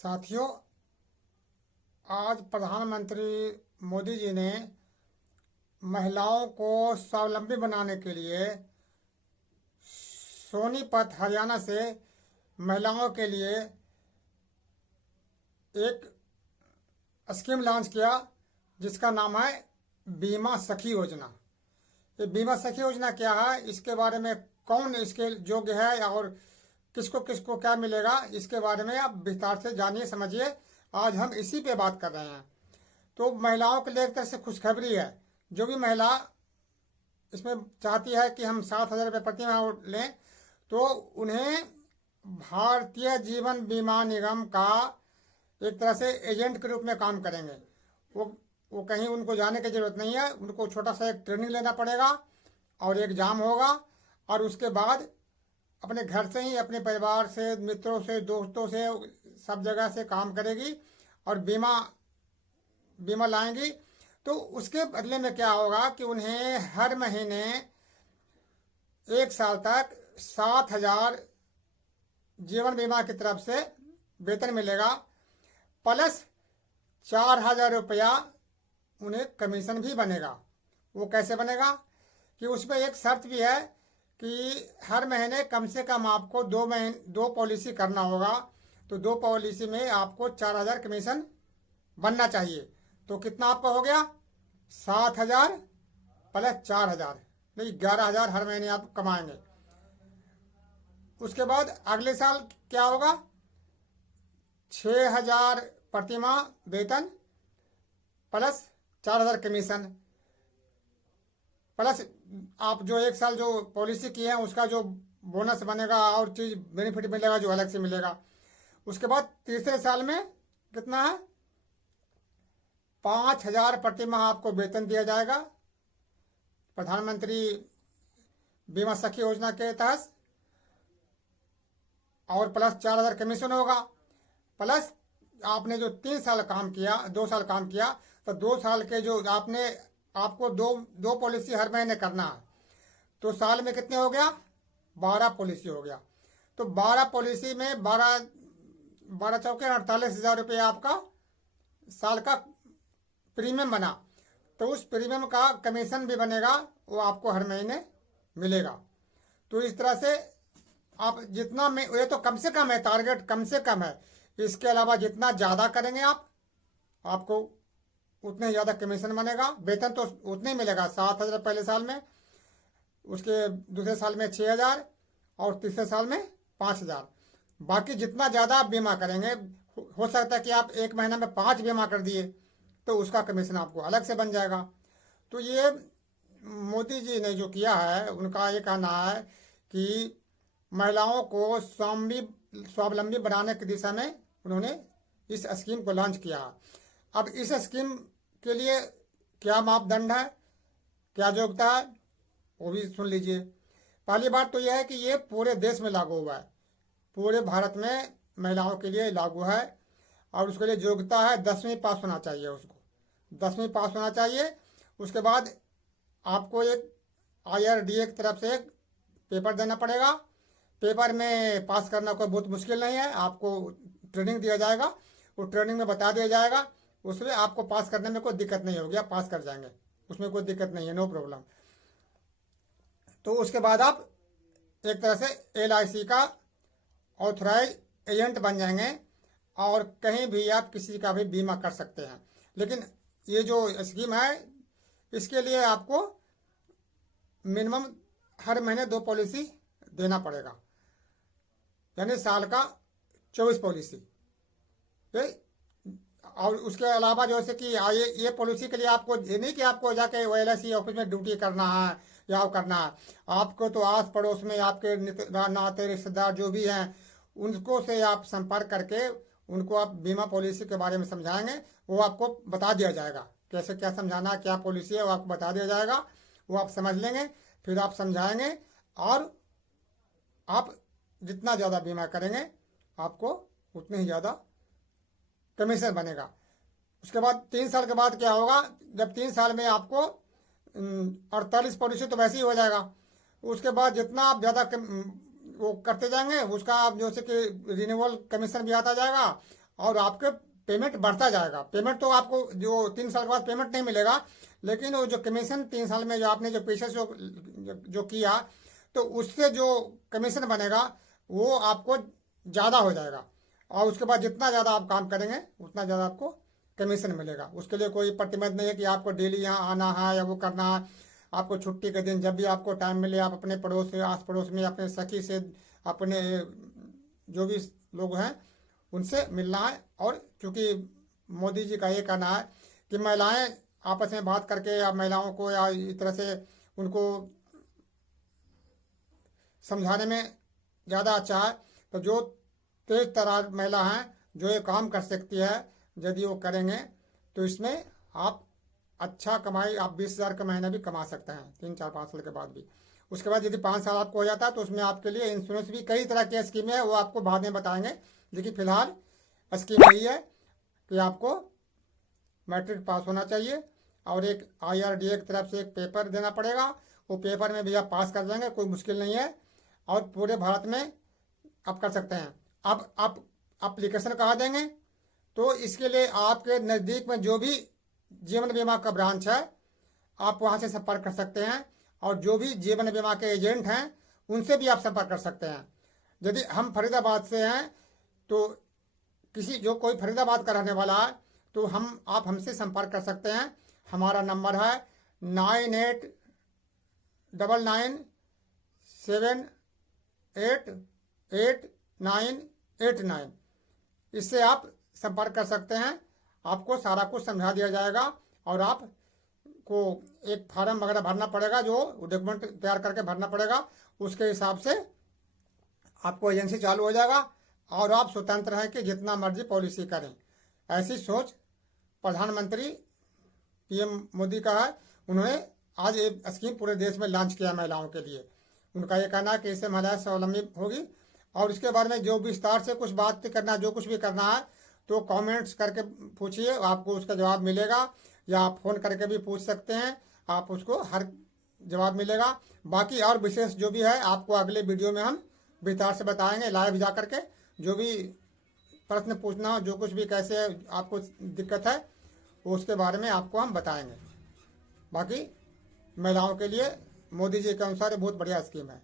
साथियों, आज प्रधानमंत्री मोदी जी ने महिलाओं को स्वावलंबी बनाने के लिए सोनीपत हरियाणा से महिलाओं के लिए एक स्कीम लॉन्च किया जिसका नाम है बीमा सखी योजना। ये बीमा सखी योजना क्या है, इसके बारे में कौन इसके योग्य है और किसको किसको क्या मिलेगा, इसके बारे में आप विस्तार से जानिए समझिए। आज हम इसी पे बात कर रहे हैं। तो महिलाओं के लिए एक तरह से खुशखबरी है। जो भी महिला इसमें चाहती है कि हम 7,000 रुपये प्रति माह लें, तो उन्हें भारतीय जीवन बीमा निगम का एक तरह से एजेंट के रूप में काम करेंगे। वो कहीं उनको जाने की जरूरत नहीं है। उनको छोटा सा एक ट्रेनिंग लेना पड़ेगा और एग्जाम होगा, और उसके बाद अपने घर से ही, अपने परिवार से, मित्रों से, दोस्तों से, सब जगह से काम करेगी और बीमा लाएंगी। तो उसके बदले में क्या होगा कि उन्हें हर महीने 1 साल तक 7,000 जीवन बीमा की तरफ से वेतन मिलेगा, प्लस 4,000 रुपया उन्हें कमीशन भी बनेगा। वो कैसे बनेगा कि उसमें एक शर्त भी है कि हर महीने कम से कम आपको 2 पॉलिसी करना होगा। तो 2 पॉलिसी में आपको 4,000 कमीशन बनना चाहिए। तो कितना आपका हो गया? 7,000 प्लस 4,000, नहीं 11,000 हर महीने आप कमाएंगे। उसके बाद अगले साल क्या होगा? 6,000 प्रति माह वेतन प्लस 4,000 कमीशन, प्लस आप जो 1 साल जो पॉलिसी की है उसका जो बोनस बनेगा और चीज बेनिफिट मिलेगा जो अलग से मिलेगा। उसके बाद तीसरे साल में कितना है? 5,000 प्रति माह आपको वेतन दिया जाएगा प्रधानमंत्री बीमा सखी योजना के तहत, और प्लस 4,000 कमीशन होगा। प्लस आपने जो 3 साल काम किया, 2 साल काम किया, तो 2 साल के जो आपको दो पॉलिसी हर महीने करना है। तो साल में कितने हो गया? 12 पॉलिसी हो गया। तो 12 पॉलिसी में 12 चौके 48,000 रुपये आपका साल का प्रीमियम बना। तो उस प्रीमियम का कमीशन भी बनेगा, वो आपको हर महीने मिलेगा। तो इस तरह से आप जितना में, ये तो कम से कम है, टारगेट कम से कम है। इसके अलावा जितना ज़्यादा करेंगे आपको उतने ज़्यादा कमीशन बनेगा। वेतन तो उतने ही मिलेगा, 7,000 पहले साल में, उसके दूसरे साल में 6,000 और तीसरे साल में 5,000। बाकी जितना ज़्यादा आप बीमा करेंगे, हो सकता है कि आप 1 महीना में 5 बीमा कर दिए, तो उसका कमीशन आपको अलग से बन जाएगा। तो ये मोदी जी ने जो किया है, उनका ये कहना है कि महिलाओं को स्वावलंबी बनाने की दिशा में उन्होंने इस स्कीम को लॉन्च किया। अब इस स्कीम के लिए क्या मापदंड है, क्या योग्यता है, वो भी सुन लीजिए। पहली बात तो यह है कि ये पूरे देश में लागू हुआ है, पूरे भारत में महिलाओं के लिए लागू है। और उसके लिए योग्यता है 10वीं पास होना चाहिए, उसको 10वीं पास होना चाहिए। उसके बाद आपको एक IRDA की तरफ से एक पेपर देना पड़ेगा। पेपर में पास करना कोई बहुत मुश्किल नहीं है। आपको ट्रेनिंग दिया जाएगा, वो ट्रेनिंग में बता दिया जाएगा, उसमें आपको पास करने में कोई दिक्कत नहीं होगी, आप पास कर जाएंगे, उसमें कोई दिक्कत नहीं है, नो प्रॉब्लम। तो उसके बाद आप एक तरह से LIC का ऑथराइज एजेंट बन जाएंगे और कहीं भी आप किसी का भी बीमा कर सकते हैं। लेकिन ये जो स्कीम है, इसके लिए आपको मिनिमम हर महीने 2 पॉलिसी देना पड़ेगा, यानी साल का 24 पॉलिसी। और उसके अलावा जैसे कि ये पॉलिसी के लिए आपको ये नहीं कि आपको जाके LIC ऑफिस में ड्यूटी करना है या करना है। आपको तो आस पड़ोस में आपके नाते रिश्तेदार जो भी हैं, उनको से आप संपर्क करके उनको आप बीमा पॉलिसी के बारे में समझाएंगे। वो आपको बता दिया जाएगा कैसे क्या समझाना, क्या पॉलिसी है, वो आपको बता दिया जाएगा। वो आप समझ लेंगे, फिर आप समझाएंगे, और आप जितना ज़्यादा बीमा करेंगे आपको उतने ही ज़्यादा कमीशन बनेगा। उसके बाद 3 साल के बाद क्या होगा? जब 3 साल में आपको 48 पॉलिसी तो वैसे ही हो जाएगा। उसके बाद जितना आप ज़्यादा वो करते जाएंगे, उसका आप जैसे कि रिन्यूअल कमीशन भी आता जाएगा, और आपके पेमेंट बढ़ता जाएगा। पेमेंट तो आपको जो 3 साल के बाद पेमेंट नहीं मिलेगा, लेकिन वो जो कमीशन 3 साल में जो आपने जो पैसे जो किया, तो उससे जो कमीशन बनेगा वो आपको ज़्यादा हो जाएगा। और उसके बाद जितना ज़्यादा आप काम करेंगे उतना ज़्यादा आपको कमीशन मिलेगा। उसके लिए कोई प्रतिबंध नहीं है कि आपको डेली यहाँ आना है या वो करना है। आपको छुट्टी के दिन जब भी आपको टाइम मिले आप अपने पड़ोस से, आस पड़ोस में, अपने सखी से, अपने जो भी लोग हैं उनसे मिलना है। और क्योंकि मोदी जी का ये कहना है कि महिलाएं आपस में बात करके या महिलाओं को या इस तरह से उनको समझाने में ज़्यादा अच्छा है। तो जो तेज तरार महिला हैं जो ये काम कर सकती है, यदि वो करेंगे तो इसमें आप अच्छा कमाई, आप 20,000 का महीना भी कमा सकते हैं 3, 4, 5 साल के बाद भी। उसके बाद यदि 5 साल आपको हो जाता है तो उसमें आपके लिए इंश्योरेंस भी, कई तरह की स्कीमें है, वो आपको बाद में बताएंगे। लेकिन फिलहाल स्कीम यही है कि आपको मैट्रिक पास होना चाहिए और एक IRDA की तरफ से एक पेपर देना पड़ेगा। वो पेपर में भी आप पास कर जाएंगे, कोई मुश्किल नहीं है, और पूरे भारत में आप कर सकते हैं। अब आप एप्लीकेशन कहाँ देंगे? तो इसके लिए आपके नज़दीक में जो भी जीवन बीमा का ब्रांच है आप वहाँ से संपर्क कर सकते हैं, और जो भी जीवन बीमा के एजेंट हैं उनसे भी आप संपर्क कर सकते हैं। यदि हम फरीदाबाद से हैं तो जो कोई फरीदाबाद का रहने वाला है तो आप हमसे संपर्क कर सकते हैं। हमारा नंबर है 9899788989। इससे आप संपर्क कर सकते हैं। आपको सारा कुछ समझा दिया जाएगा और आपको एक फार्म वगैरह भरना पड़ेगा, जो डॉक्यूमेंट तैयार करके भरना पड़ेगा। उसके हिसाब से आपको एजेंसी चालू हो जाएगा और आप स्वतंत्र हैं कि जितना मर्जी पॉलिसी करें। ऐसी सोच प्रधानमंत्री PM मोदी का है। उन्होंने आज एक स्कीम पूरे देश में लॉन्च किया महिलाओं के लिए। उनका ये कहना है कि इससे महिलाएं स्वावलंबी होगी। और इसके बारे में जो विस्तार से कुछ बात करना, जो कुछ भी करना है तो कमेंट्स करके पूछिए, आपको उसका जवाब मिलेगा, या आप फ़ोन करके भी पूछ सकते हैं, आप उसको हर जवाब मिलेगा। बाकी और विशेष जो भी है आपको अगले वीडियो में हम विस्तार से बताएंगे, लाइव जा करके। जो भी प्रश्न पूछना हो, जो कुछ भी कैसे आपको दिक्कत है उसके बारे में आपको हम बताएंगे। बाकी महिलाओं के लिए मोदी जी के अनुसार बहुत बढ़िया स्कीम है।